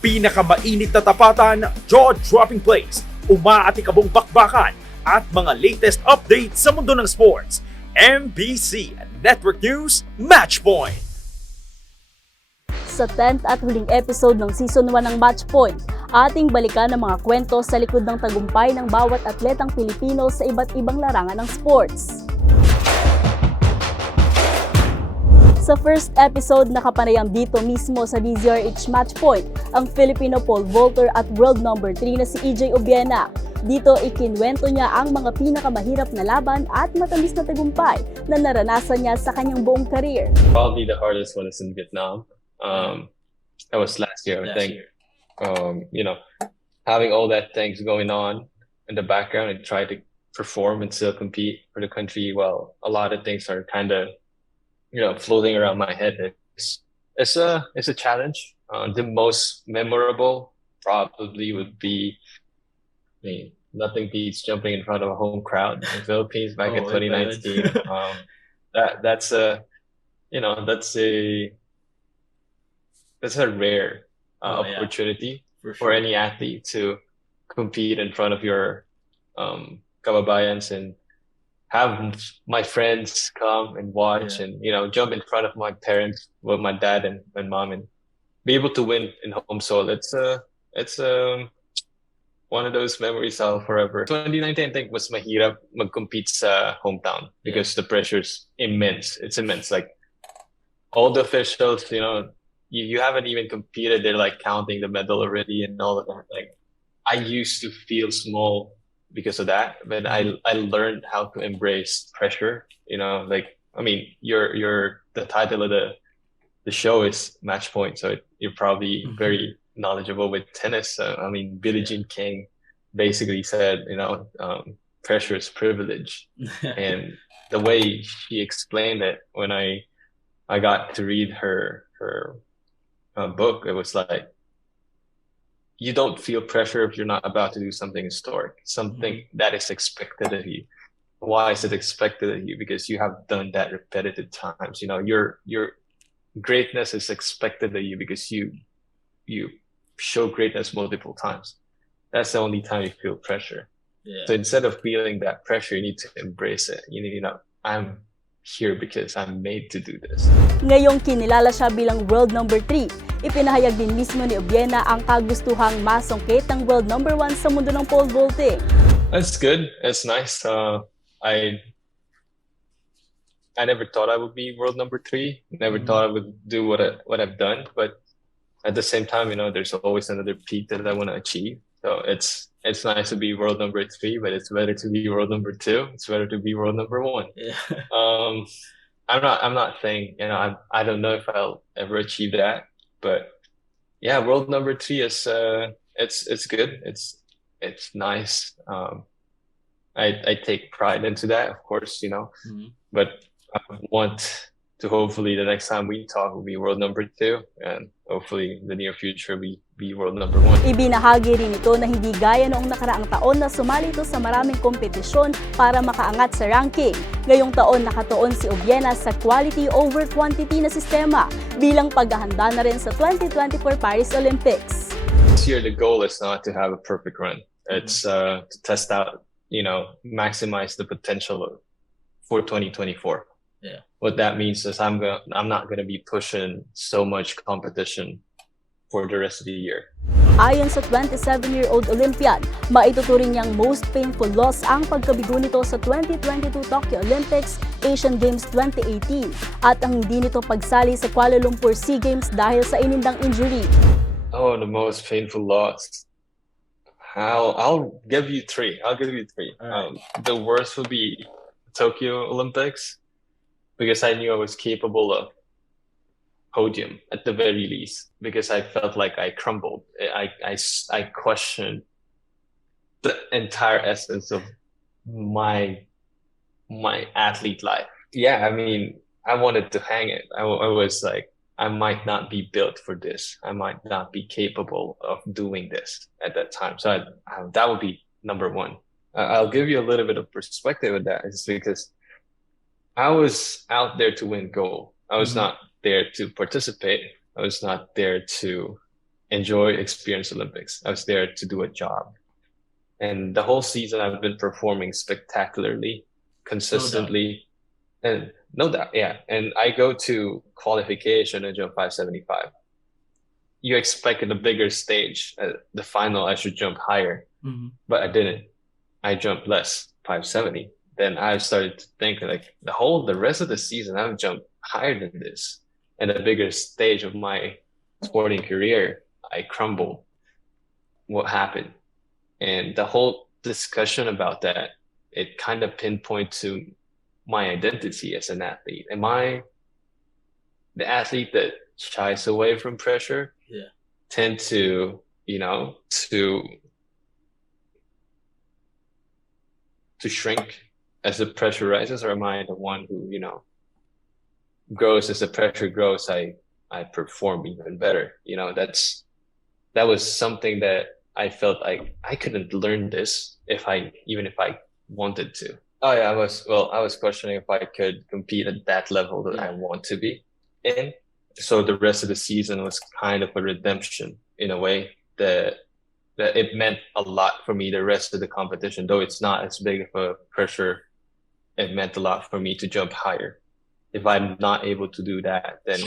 Pinakamainit na tapatan, jaw-dropping plays, umaatikabong bakbakan, at mga latest updates sa mundo ng sports. MBC Network News, Matchpoint! Sa 10th at huling episode ng Season 1 ng Matchpoint, ating balikan ang mga kwento sa likod ng tagumpay ng bawat atletang Pilipino sa iba't ibang larangan ng sports. Sa first episode, nakapanayam dito mismo sa DZRH Matchpoint ang Filipino pole vaulter at world number 3 na si EJ Obiena. Dito ikinwento niya ang mga pinakamahirap na laban at matamis na tagumpay na naranasan niya sa kanyang buong career. Probably the hardest one is in Vietnam. That was last year, I think. Having all that things going on in the background and try to perform and still compete for the country while a lot of things are kind of floating around my head. It's a challenge. The most memorable probably would be, nothing beats jumping in front of a home crowd in the Philippines back in 2019. That's a rare opportunity for any athlete to compete in front of your kababayans and have my friends come and watch and jump in front of my parents, with my dad and my mom, and be able to win in home soil. It's one of those memories I'll forever. 2019 I think was mahirap mag-compete sa hometown because the pressure's immense. It's immense. Like all the officials, you haven't even competed. They're like counting the medal already and all of that. Like I used to feel small because of that, but I learned how to embrace pressure. The title of the show is Matchpoint, so you're probably very knowledgeable with tennis. Billie Jean King basically said, pressure is privilege, and the way she explained it when I got to read her book, it was like, you don't feel pressure if you're not about to do something historic, something that is expected of you. Why is it expected of you? Because you have done that repetitive times. Your greatness is expected of you because you show greatness multiple times. That's the only time you feel pressure. Yeah. So instead of feeling that pressure, you need to embrace it. I'm here because I'm made to do this. Ngayong kinilala siya bilang world number 3, ipinahayag din mismo ni Obiena ang kagustuhang masungkit ng world number 1 sa mundo ng pole vaulting. That's good. It's nice. I never thought I would be world number 3. Never thought I would do what I've done. But at the same time, there's always another peak that I want to achieve. So it's nice to be world number 3, but it's better to be world number 2. It's better to be world number 1. Yeah. I'm not saying, I don't know if I'll ever achieve that, but yeah, world number 3 is it's good. It's nice. I take pride into that, of course, but I want to hopefully the next time we talk will be world number 2, and hopefully in the near future we be world number 1. Ibinahagi rin ito na hindi gaya noong nakaraang taon na sumali ito sa maraming kompetisyon para makaangat sa ranking. Ngayong taon nakatuon si Obiena sa quality over quantity na sistema bilang paghahanda na rin sa 2024 Paris Olympics. This year the goal is not to have a perfect run. It's to test out, maximize the potential for 2024. Yeah. What that means is I'm not gonna be pushing so much competition for the rest of the year. Ayon sa 27-year-old Olympian, maituturing niyang most painful loss ang pagkabigo nito sa 2022 Tokyo Olympics, Asian Games 2018 at ang hindi nito pagsali sa Kuala Lumpur SEA Games dahil sa inindang injury. Oh, the most painful loss. I'll give you 3. Right. The worst would be Tokyo Olympics, because I knew I was capable of podium at the very least, because I felt like I crumbled. I questioned the entire essence of my athlete life. Yeah, I wanted to hang it. I was like, I might not be built for this. I might not be capable of doing this at that time. So that would be number 1. I'll give you a little bit of perspective of that. It's because I was out there to win gold. I was not there to participate. I was not there to enjoy, experience Olympics. I was there to do a job. And the whole season I've been performing spectacularly, consistently, and no doubt, yeah. And I go to qualification and jump 575. You expect at a bigger stage, at the final, I should jump higher, but I didn't. I jumped less, 570. Then I started to think like the rest of the season, I've jumped higher than this. And a bigger stage of my sporting career, I crumbled. What happened? And the whole discussion about that, it kind of pinpointed to my identity as an athlete. Am I the athlete that shies away from pressure? Yeah. Tend to, to shrink as the pressure rises, or am I the one who, grows as the pressure grows? I perform even better. That was something that I felt like I couldn't learn this even if I wanted to. Oh yeah, I was questioning if I could compete at that level that I want to be in. So the rest of the season was kind of a redemption in a way that it meant a lot for me, the rest of the competition. Though it's not as big of a pressure, it meant a lot for me to jump higher. If I'm not able to do that, then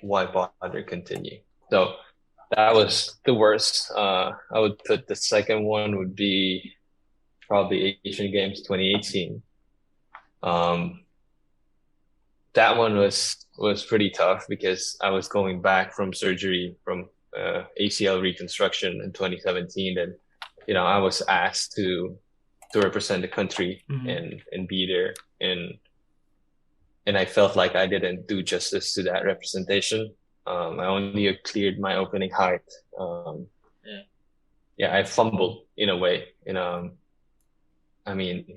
why bother continue? So that was the worst. I would put the second one would be probably Asian Games 2018. That one was pretty tough because I was going back from surgery from ACL reconstruction in 2017, and I was asked to represent the country and be there, and I felt like I didn't do justice to that representation. I only cleared my opening height. I fumbled in a way, and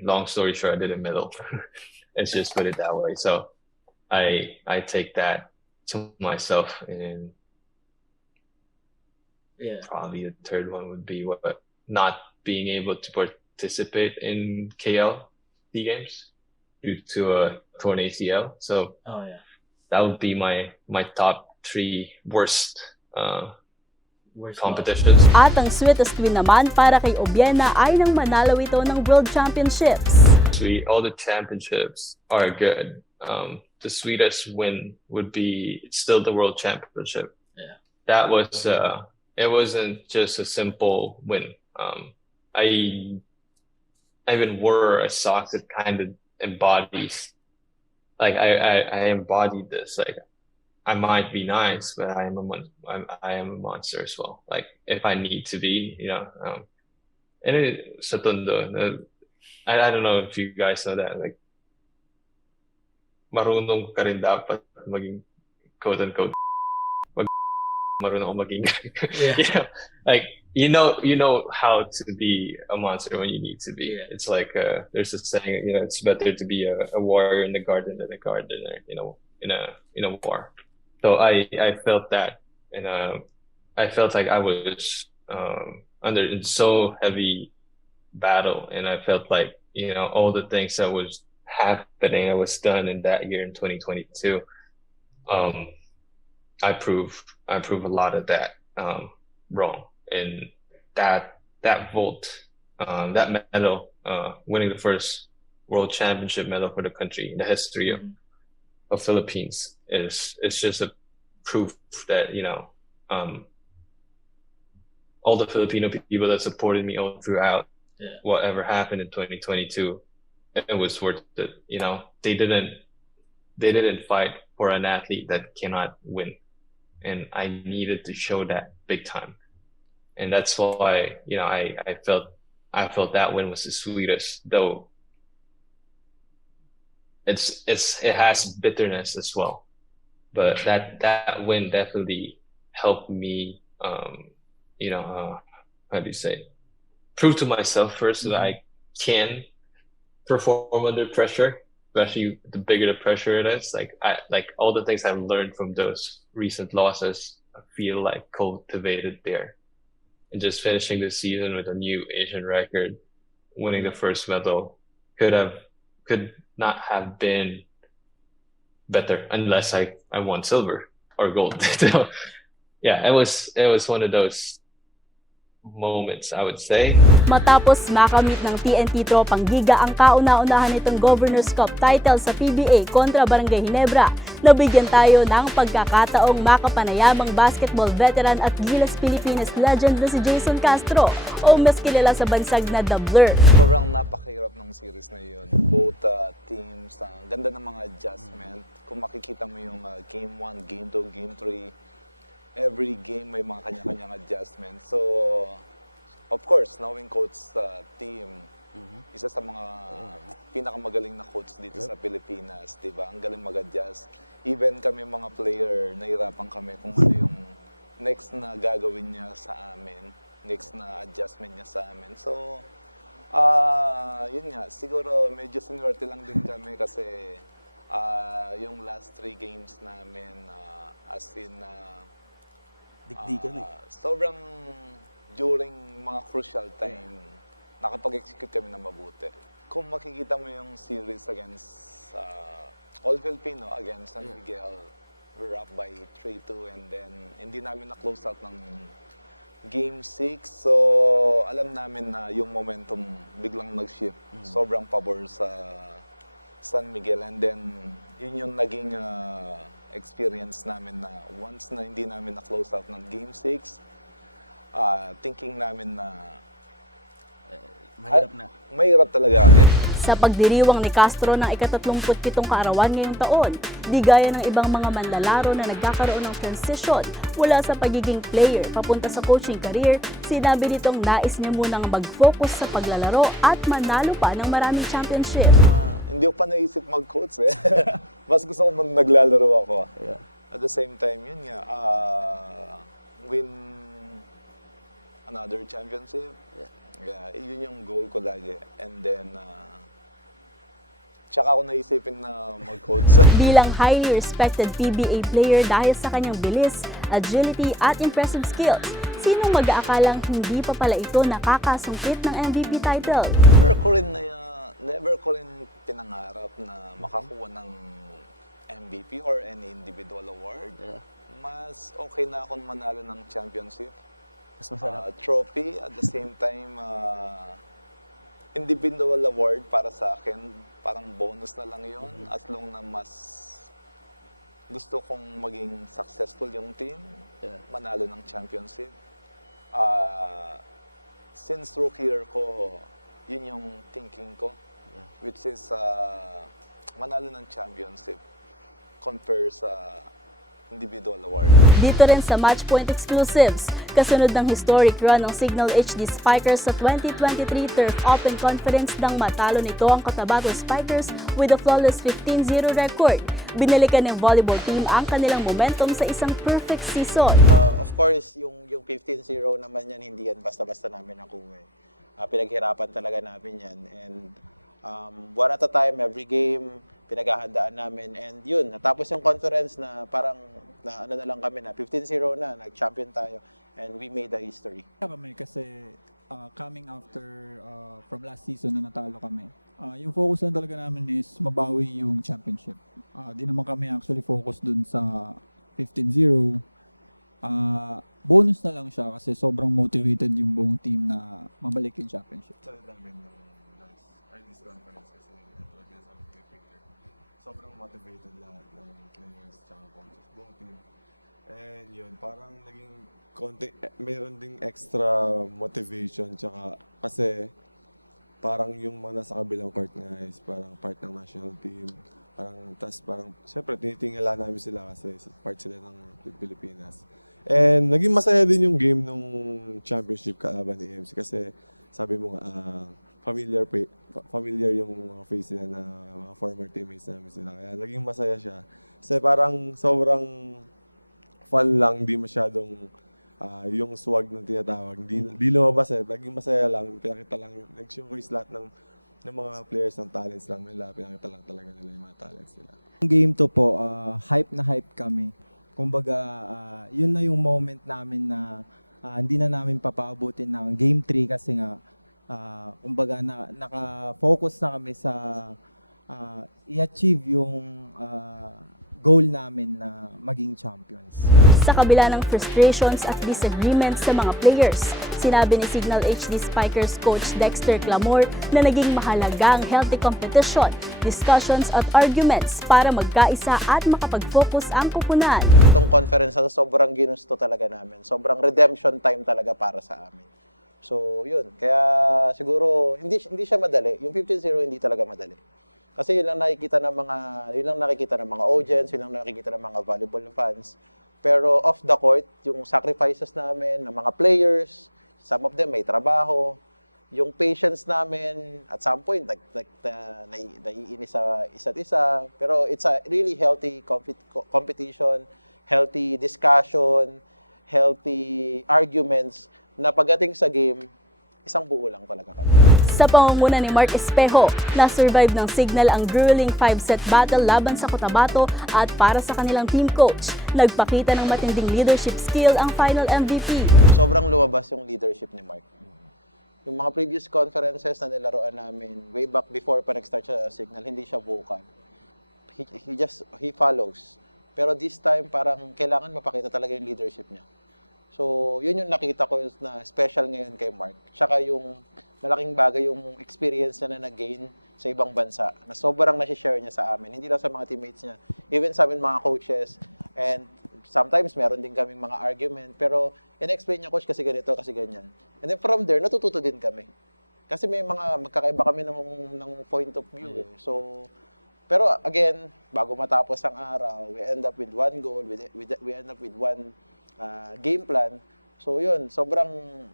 long story short, I didn't medal. Let's just put it that way. So I take that to myself, and probably the third one would be not being able to participate in KL Sea Games due to a torn ACL. So that would be my top 3 worst competitions. At ang sweetest win naman para kay Obiena ay nang manalo ito ng World Championships. All the championships are good. The sweetest win would be still the World Championship. Yeah. That was it wasn't just a simple win. I even wore a sock that kind of embodies, like I embodied this. Like I might be nice, but I am a monster as well. Like if I need to be, and sa tondo, I don't know if you guys know that. Like marunong ka rin dapat maging quote unquote marunong maging like you know how to be a monster when you need to be. It's like there's a saying, it's better to be a warrior in the garden than a gardener, in a war. So I felt that, and I felt like I was under in so heavy battle, and I felt like all the things that was happening, I was done in that year in 2022. I prove a lot of that wrong, and that vault, that medal, winning the first World Championship medal for the country in the history of Philippines is just a proof that all the Filipino people that supported me all throughout whatever happened in 2022, it was worth it. They didn't fight for an athlete that cannot win, and I needed to show that big time, and that's why I felt that win was the sweetest, though it has bitterness as well, but that win definitely helped me how do you say, prove to myself first that I can perform under pressure, especially the bigger the pressure it is. Like all the things I've learned from those recent losses, I feel like cultivated there, and just finishing the season with a new Asian record, winning the first medal could not have been better unless I won silver or gold. So yeah, it was one of those moments, I would say. Matapos makamit ng TNT Tropang Giga ang kauna-unahan nitong Governor's Cup title sa PBA kontra Barangay Ginebra, nabigyan tayo ng pagkakataong makapanayamang basketball veteran at Gilas Pilipinas legend na si Jason Castro o mas kilala sa bansag na The Blur. Sobrang napakahirap ng series na yun. Both teams, ganda ng mga adjustment. Kung makikita mo yung Game 1, Game 2, Game 3, every game may mga kanya-kanyang adjustment. So, of course, knowing coach team, isa sa mga pinakamagaling na coach dito sa Pilipinas, di ba? Ang galing mag-adjust. Even kami mga player, nahirapan kami kung ano yung next na gagawin niya sa amin, next na adjustment niya sa amin. So, yun nga, siguro medyo sinuwerte lang din kami kasi yung last 3 games namin, as in, Dikdikan sobrang during mga crucial time, nakapag-execute kami na mabuti. Kung makikita mo yung series against All Filipino, against San Miguel, we're up by 3-2 and then hindi namin na-close out ng Game 6. So, alam namin na yung momentum biglang nag-shift. Sobrang pabor sa San Miguel and then yun yung naging experience namin na once na hindi namin na-close out ng Game 6, thinking namin na mahirap na. Mahirap talaga. Sa pagdiriwang ni Castro ng ika-37 kaarawan ngayong taon, di gaya ng ibang mga manlalaro na nagkakaroon ng transition mula sa pagiging player papunta sa coaching career, sinabi nitong nais niya munang mag-focus sa paglalaro at manalo pa ng maraming championship. Hindi ko pa naisip mag-coach eh. Mas gusto ko naglalaro ako. Yeah. At the same time, yun nga, win another championship. Yeah, yun yung goal ko lagi. And then, tsaka ako naisipin na mag-coach. Bilang highly respected PBA player dahil sa kanyang bilis, agility at impressive skills, sinong mag-aakalang hindi pa pala ito nakakasungkit ng MVP title? Never ko rin pinangarap na makakuha ng MVP or any individual award. Yeah. Mas okay na akong manalo ng championship. Mas masarap. Trophy, at the same time, individual award para sa akin, parang bonus na lang yun. As long na mas gusto kong maging successful yung team, manalo ng championship. Since rookie year ko, yun yung thinking ko, which is manalo ng championship compare sa individual award. Dito rin sa Matchpoint Exclusives, kasunod ng historic run ng Signal HD Spikers sa 2023 Turf Open Conference nang matalo nito ang Cotabato Spikers with a flawless 15-0 record. Binalikan ng volleyball team ang kanilang momentum sa isang perfect season. Of course, yung 15-0 naman yan, hindi yan basta-basta namin nakuha. Pinaghirapan talaga namin yan. And one at a time, every game, pinaghahandaan namin. And yun, natapos yung conference na parang na ano na lang kami na 15-0 na, nag-champion tayo. And we made a history. Kami kasi coming after from last season na natalo kami. Yung focus lang talaga namin is mabawi yung championship. Di naman kami actually focus dun sa 15-0. Bonus na lang siya kasi sobrang motivated yung buong team na mabalik yung championship. Sobrang motivated lahat ng players tsaka coaches, buong team. And yun, parang naging meron ding extra motivation tsaka kasi parang yung mga nasa kabilang court nga is parang part ng national team. Parang, syempre, tinitingala namin sila kasi part sila ng Pilipinas. And naging masaya din yung game nung championship kalaban ni MC kasi sabi mo nga, familiar yung mga face nila na mga former teammates namin sila. Kaya naging masaya siya. Kasi parang sobrang fun lang, di masyadong yung swag na tinatawag. Di lumabas eh. Naging masaya lang, pinakita lang, nag-showcase lahat ng mga players ng talents lang nila. Pinakita lang talaga nila yung mga talents nila. Game to po, hype na hype kami. Kumbaga, yun na yung moment namin na hindi na namin papaabutin ng Game 3 kasi nga, kumbaga naka-focus na kami sa i-achieve yung goal namin na maging champions. Sa kabila ng frustrations at disagreements sa mga players, sinabi ni Signal HD Spikers coach Dexter Clamor na naging mahalaga ang healthy competition, discussions at arguments para magkaisa at makapag-focus ang kupunan. Itong conference na sobrang ginusto talaga namin. Sobrang redemption time talaga para sa amin. So, yun. Kaya siguro hindi siya madali. Yung 15-0 hindi talaga madali. Kasi yun lang nakikita ng mga audience, yun lang nakikita ng mga volleyball fans. Pero off the court, yung sacrifices namin ng mga players, some of them may trabaho, yung patience namin at some point naiinis sa isa't isa. Pero it's a really healthy competition, healthy discussion, healthy arguments na pagdating sa game, isang buo lang talaga kami. Sa pangunguna ni Mark Espejo, na-survive ng Signal ang grueling 5-set battle laban sa Cotabato at para sa kanilang team coach, nagpakita ng matinding leadership skill ang final MVP. Sobrang lumabas yung leadership ni Mark. Yung mga previous conferences na nilaruan namin, way back before pa nag-start siya sa Signal, hindi siya vocal. He follows. Pero this time, parang kailangan mapakita talaga yung leadership niya. So, yun yung nakita ko na special ngayon kay Mark. Tsaka yung malaking bagay yung experience niya na nag-gain sa ibang bansa, na sobrang nasi-share niya sa amin. Hindi lang sa mga teammates niya, even sa amin mga coaches. And sometimes meron din kaming mga argument, pero in-explain niya, coach, kasi ganito, kasi ganyan. And then from there, natututo din kami. Kasi may mga magkakaiba kami ng point of view. Eh. So, pero again, bago matapos ang araw, we end up with one goal, we end up with one game plan. So yun, sobrang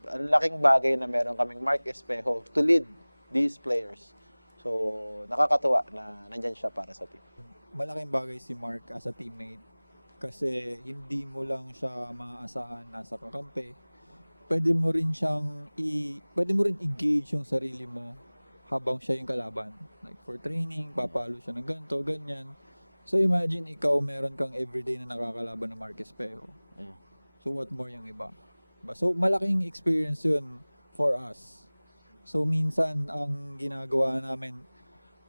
laking bagay na meron kaming Mark Espejo to lead these players. So nakakatuwa na nandyan siya para sa team. Malaking bagay si Mark as a teammate kasi hindi mo lang siya maaasahan nasa kakampi. Pwede mo rin i-gauge yung sarili mo habang siya yung kalaban. Like for training, papalo siya ng ganito, ganyan. So imagine ikaw meron kang everyday na nakakalaban ng Mark Espejo. So what more yung iba? So malaking experience yun for us. So minsan ang ginagawa namin,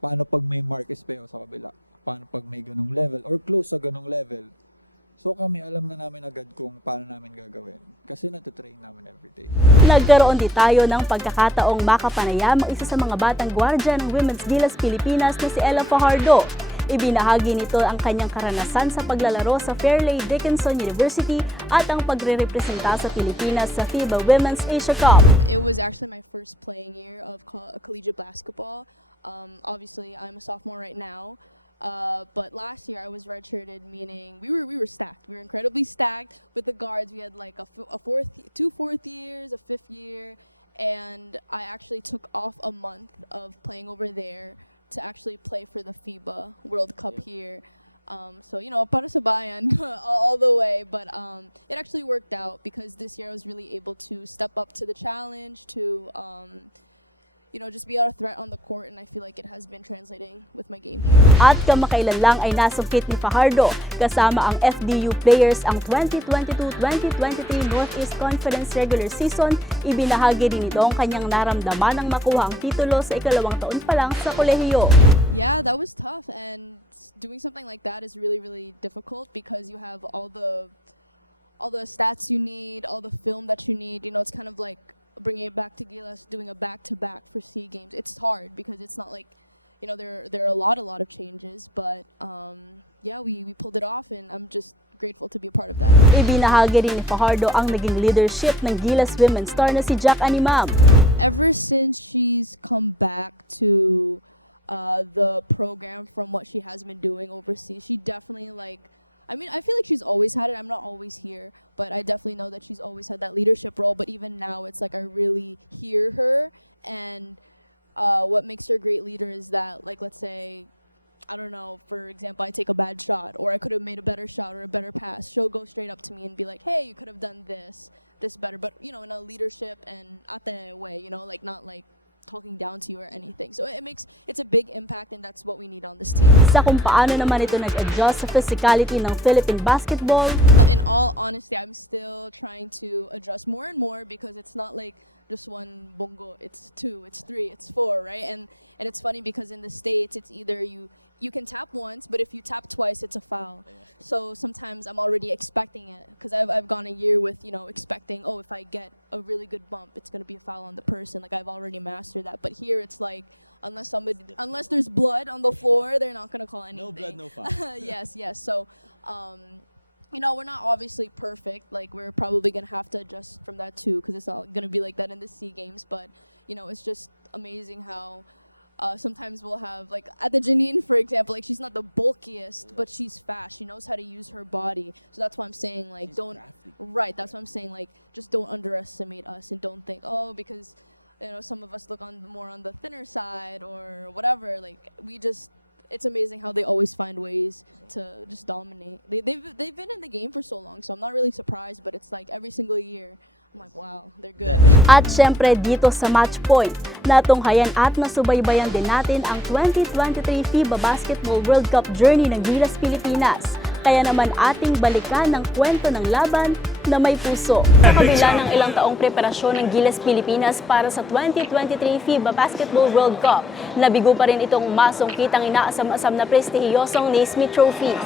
paano pag may Mark Espejo sa kabila? Paano pag may ganung level or close sa ganung level? So kami alam na namin agad kung paano namin gagawin kasi natitrain namin everyday. Nagkaroon din tayo ng pagkakataong makapanayam ang isa sa mga batang gwardya ng Women's Gilas Pilipinas na si Ella Fajardo. Ibinahagi nito ang kanyang karanasan sa paglalaro sa Fairleigh Dickinson University at ang pagre-representa sa Pilipinas sa FIBA Women's Asia Cup. It was actually my first playing year of collegiate basketball. Obviously, I'm a sophomore right now. But last year I was redshirted, meaning we were stacked. We were incredibly stacked with the guards. We had like two fourth years, a fifth year, and I actually took off a month of playing over there to actually play for the FIBA World Cup here. So, you know, para sa bayan all the way, but it actually worked out because this year I was really able to step up to the challenge, to you know, just be a threat on the court, and I feel like it has been translating with my game here. At kamakailan lang ay nasungkit ni Fajardo kasama ang FDU players ang 2022-2023 Northeast Conference regular season. Ibinahagi din ito ang kanyang naramdaman ng makuha ang titulo sa ikalawang taon pa lang sa kolehiyo. Yeah, that was tough, and doing something like that is really, really difficult because you have all the stats you need, all the film that you need. You know, it's kind of like bringing it back to Gilas, doing a back-to-back for SEA Games. It's hard because it's not like, you know, there are a lot of changes, but yeah, we pulled it off, and I'm just grateful to be a part of that. Ibinahagi rin ni Fajardo ang naging leadership ng Gilas women's star na si Jack Animam. Ever since she's come back to the program from what she has been doing overseas, she definitely I feel like she's always had it. I'm not always here, but I definitely know that she's always had that leadership role. But even now, it's like I really hear her. And what makes her a great leader is that, like, let's say, I don't know, for example, I take a bad shot, or I could have made a better shot or a better pass. She'll go straight up to me and be like, hey, you could have done this better. But, you know, in a leadership and ate way, you know, like not like talking down to you or anything. So it's a big impact, and that's what we need on this team. Sa kung paano naman ito nag-adjust sa physicality ng Philippine basketball. In all honesty, I'm still trying to adjust more and more because it's not like just one bongo. It's 2, it's 3, it's 4, right? And it's funny because in the States, it's either you can tap once, but if you tap twice, it's a foul. So sometimes I'm already expecting it because I've gone a year with, expecting, oh, if I get a really good bump, it's going to be a foul on the person. Like, I've already mastered that. But here it's like, unless there's blood on the floor, they're not going to call anything. No blood, no foul. Yes. So, we're not obviously perfect. Like, we're probably going to have to adjust from that too because it's not going to be like that in the SEA Games. But, it's just amazing how sometimes we'll have, like, at the Janine, for example, like, she's not the bulkiest, but she's fast. She knows how to use her body. So that's why I'm saying, like, that's why I'm saying, like, just don't underestimate us and don't think, oh, because, some of us look more on the thinner side or whatever. Like, it's amazing how they always find ways to just dominate. They've been in the game for so long, so I'm not really surprised, but it's like every single year, I'm like, wow, they're good. At syempre dito sa Matchpoint, natunghayan at nasubaybayan din natin ang 2023 FIBA Basketball World Cup journey ng Gilas Pilipinas. Kaya naman ating balikan ng kwento ng laban na may puso. Sa kabila ng ilang taong preparasyon ng Gilas Pilipinas para sa 2023 FIBA Basketball World Cup, nabigo pa rin itong masungkitang inaasam-asam na prestihiyosong Naismith Trophy.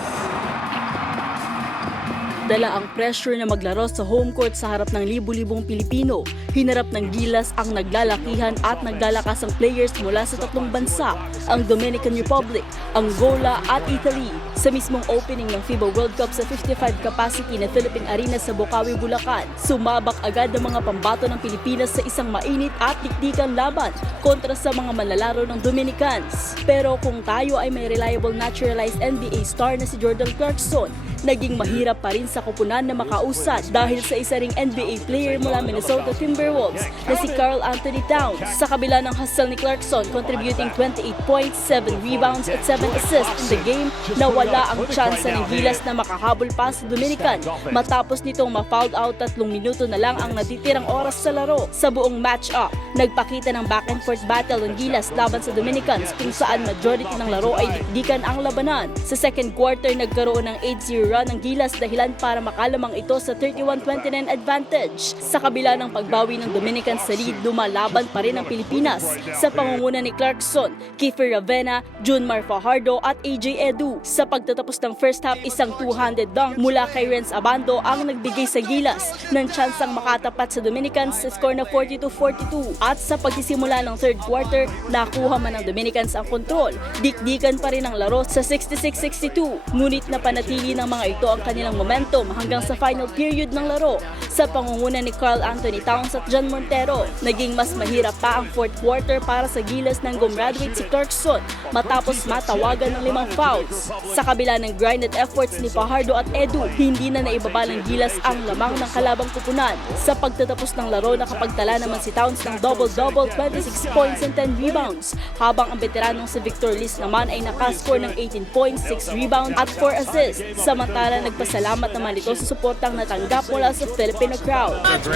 Dala ang pressure na maglaro sa home court sa harap ng libu-libong Pilipino. Hinarap ng Gilas ang naglalakihan at naglalakasang players mula sa 3 bansa, ang Dominican Republic, Angola at Italy. Sa mismong opening ng FIBA World Cup sa 55 capacity na Philippine Arena sa Bocaue, Bulacan, sumabak agad ang mga pambato ng Pilipinas sa isang mainit at tiktikan laban kontra sa mga manlalaro ng Dominicans. Pero kung tayo ay may reliable naturalized NBA star na si Jordan Clarkson, naging mahirap pa rin sa koponan na makausad dahil sa isa ring NBA player mula Minnesota Timberwolves na si Karl Anthony Towns. Sa kabila ng hustle ni Clarkson, contributing 28 points, 7 rebounds at 7 assists in the game, nawala ang tsansa ng Gilas na makahabol pa sa Dominican matapos nitong ma-fouled out 3 minuto na lang ang natitirang oras sa laro. Sa buong match-up, nagpakita ng back and forth battle ng Gilas laban sa Dominicans kung saan majority ng laro ay dikdikan ang labanan. Sa second quarter, nagkaroon ng 8-0 run ng Gilas dahilan para makalamang ito sa 31-29 advantage. Sa kabila ng pagbawi ng Dominicans sa lead, lumalaban pa rin ang Pilipinas sa pangunguna ni Clarkson, Kiefer Ravena, Junmar Fajardo at AJ Edu. Sa pagtatapos ng first half, isang two-handed dunk mula kay Renz Abando ang nagbigay sa Gilas ng tsansang makatapat sa Dominicans sa score na 42-42. At sa pagsisimula ng third quarter, nakuha man ng Dominicans ang kontrol. Dikdikan pa rin ang laro sa 66-62. Ngunit napanatili ng mga ito ang kanilang momentum hanggang sa final period ng laro. Sa pangunguna ni Karl Anthony Towns at John Montero, naging mas mahirap pa ang fourth quarter para sa Gilas nang gumraduate si Clarkson matapos matawagan ng 5 fouls. Sa kabila ng grinded efforts ni Fajardo at Edu, hindi na naibaba ng Gilas ang lamang ng kalabang kupunan. Sa pagtatapos ng laro, nakapagtala naman si Towns ng double-double, 26 points and 10 rebounds, habang ang veteranong si Victor Liz naman ay nakascore ng 18 points, 6 rebounds at 4 assists. Samantala, nagpasalamat naman ito sa suportang natanggap mula sa Filipino crowd. I do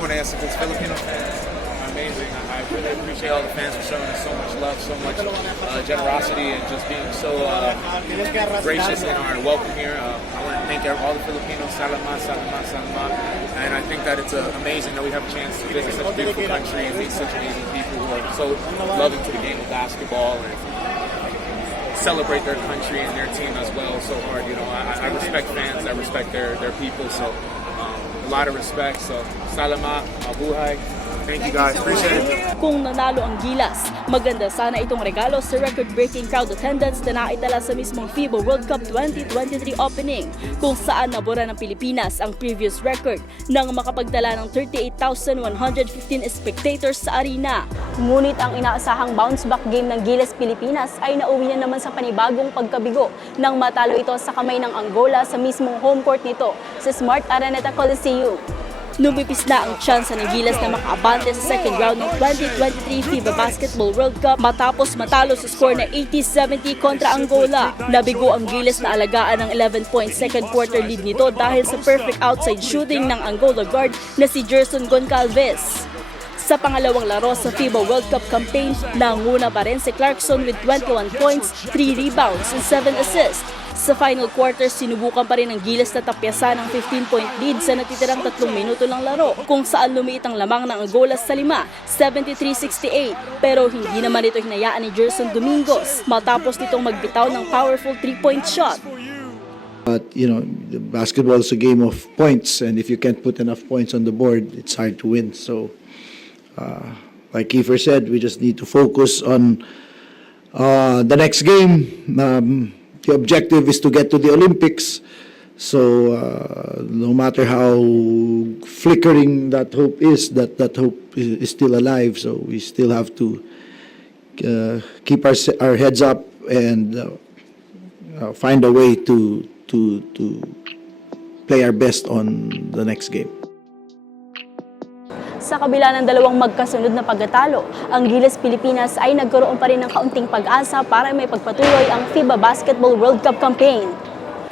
want to ask because Filipino fans are amazing. I really appreciate all the fans for showing us so much love, so much generosity, and just being so gracious in our welcome here. I want to thank all the Filipinos, salamat, and I think that it's amazing that we have a chance to visit such a beautiful country and meet such amazing people who are so loving to the game of basketball and celebrate their country and their team as well so hard. I respect fans, I respect their people, so a lot of respect. So salamat, mabuhay. Thank you guys, appreciate it. Kung nanalo ang Gilas, maganda sana itong regalo sa record-breaking crowd attendance na naitala sa mismong FIBA World Cup 2023 opening, kung saan nabura ng Pilipinas ang previous record nang makapagtala ng 38,115 spectators sa arena. Ngunit ang inaasahang bounce-back game ng Gilas Pilipinas ay nauwi na naman sa panibagong pagkabigo nang matalo ito sa kamay ng Angola sa mismong home court nito sa Smart Araneta Coliseum. Lumipis na ang tsansa ng Gilas na makaabante sa second round ng 2023 FIBA Basketball World Cup matapos matalo sa score na 80-70 kontra Angola. Nabigo ang Gilas na alagaan ng 11-point second quarter lead nito dahil sa perfect outside shooting ng Angola guard na si Gerson Goncalves. Sa pangalawang laro sa FIBA World Cup campaign, nanguna pa rin si Clarkson with 21 points, 3 rebounds and 7 assists. Sa final quarter, sinubukan pa rin ng Gilas na tapyasan ang 15-point lead sa natitirang 3 minuto ng laro, kung saan lumiit ang lamang ng Angolas sa 5, 73-68. Pero hindi naman ito hinayaan ni Gerson Domingos matapos nitong magbitaw ng powerful 3-point shot. But, basketball is a game of points, and if you can't put enough points on the board, it's hard to win. So, like Kiefer said, we just need to focus on the next game. The objective is to get to the Olympics. So, no matter how flickering that hope is, that hope is still alive. So, we still have to keep our heads up and find a way to play our best on the next game. Sa kabila ng dalawang magkasunod na pagkatalo, ang Gilas Pilipinas ay nagkaroon pa rin ng kaunting pag-asa para may pagpatuloy ang FIBA Basketball World Cup campaign.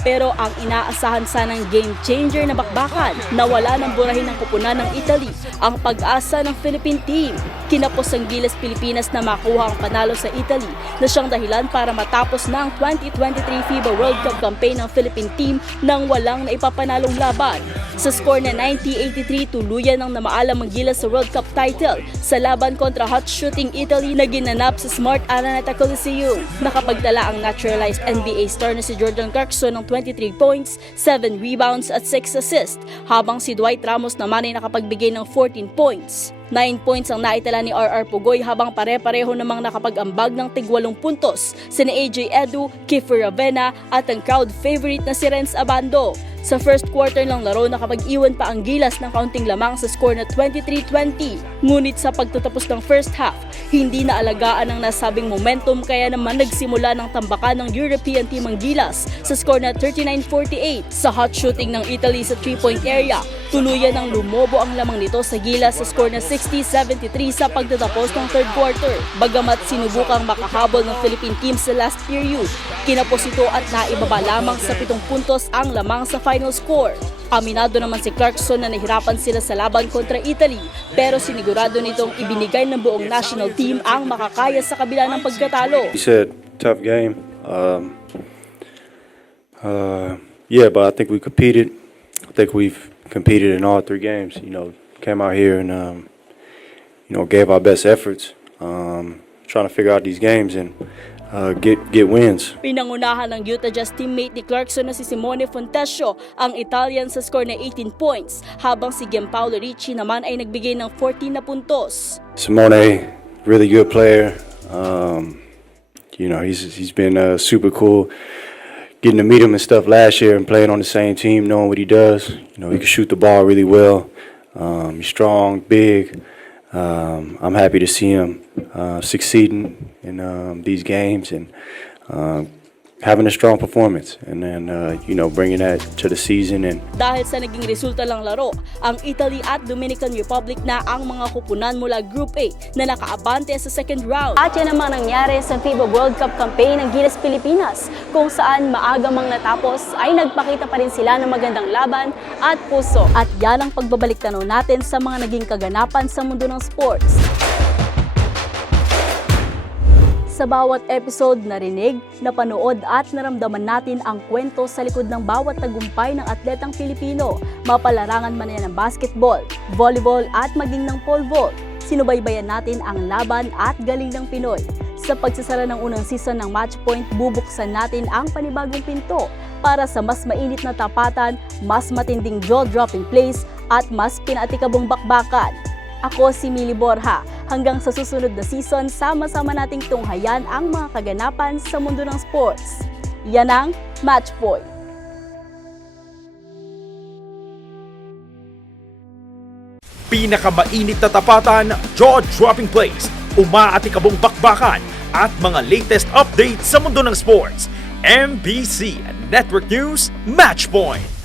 Pero ang inaasahan sanang game changer na bakbakan, nawala ng burahin ng kupunan ng Italy, ang pag-asa ng Philippine team. Kinapos ang Gilas Pilipinas na makuha ang panalo sa Italy na siyang dahilan para matapos na ang 2023 FIBA World Cup campaign ng Philippine team nang walang naipapanalong laban. Sa score na 90-83, tuluyan ng namaalam ang Gilas sa World Cup title sa laban kontra hot shooting Italy na ginanap sa Smart Araneta Coliseum. Nakapagtala ang naturalized NBA star na si Jordan Clarkson ng 23 points, 7 rebounds at 6 assists, habang si Dwight Ramos naman ay nakapagbigay ng 14 points. 9 points ang naitala ni RR Pugoy habang pare-pareho namang nakapag-ambag ng tig-8 puntos sina AJ Edu, Kiefer Ravena at ang crowd favorite na si Renz Abando. Sa first quarter ng laro, nakapag-iwan pa ang Gilas ng kaunting lamang sa score na 23-20. Ngunit sa pagtatapos ng first half, hindi na alagaan ang nasabing momentum kaya naman nagsimula ng tambakan ng European team ang Gilas sa score na 39-48. Sa hot shooting ng Italy sa 3-point area, tuluyan ng lumobo ang lamang nito sa Gilas sa score na 60-73 sa pagtatapos ng third quarter. Bagamat sinubukang makahabol ng Philippine team sa last period, kinapos ito at naibaba lamang sa 7 puntos ang lamang sa final score. Aminado naman si Clarkson na nahirapan sila sa laban kontra Italy, pero sinigurado nitong ibinigay ng buong national team ang makakaya sa kabila ng pagkatalo. He said, tough game. Yeah, but I think we competed. I think we've competed in all 3 games. Came out here and gave our best efforts, trying to figure out these games and get wins. Pinangunahan ng Utah Jazz teammate ni Clarkson na si Simone Fontesio ang Italian sa score na 18 points, habang si Gianpaolo Ricci naman ay nagbigay ng 14 na puntos. Simone, really good player. He's been super cool. Getting to meet him and stuff last year and playing on the same team, knowing what he does. He can shoot the ball really well. He's strong, big. I'm happy to see him succeeding in these games and having a strong performance, and then bringing that to the season. And dahil sa naging resulta lang laro, ang Italy at Dominican Republic na ang mga kupunan mula Group A na nakaabante sa second round. At yan naman nangyari sa FIBA World Cup campaign ng Gilas Pilipinas, kung saan maaga mang natapos ay nagpakita pa rin sila ng magandang laban at puso. At yan ang pagbabalik tanaw natin sa mga naging kaganapan sa mundo ng sports. Sa bawat episode, narinig, napanood at naramdaman natin ang kwento sa likod ng bawat tagumpay ng atletang Pilipino, mapalarangan man yan ng basketball, volleyball at maging ng pole vault. Sinubaybayan natin ang laban at galing ng Pinoy. Sa pagsasara ng unang season ng Matchpoint, bubuksan natin ang panibagong pinto para sa mas mainit na tapatan, mas matinding jaw-dropping plays at mas pinaatikabong bakbakan. Ako si Mili Borja. Hanggang sa susunod na season, sama-sama nating tunghayan ang mga kaganapan sa mundo ng sports. Yan ang Matchpoint. Pinakamainit na tapatan, jaw-dropping plays, umaatikabong bakbakan, at mga latest updates sa mundo ng sports. MBC Network News, Matchpoint.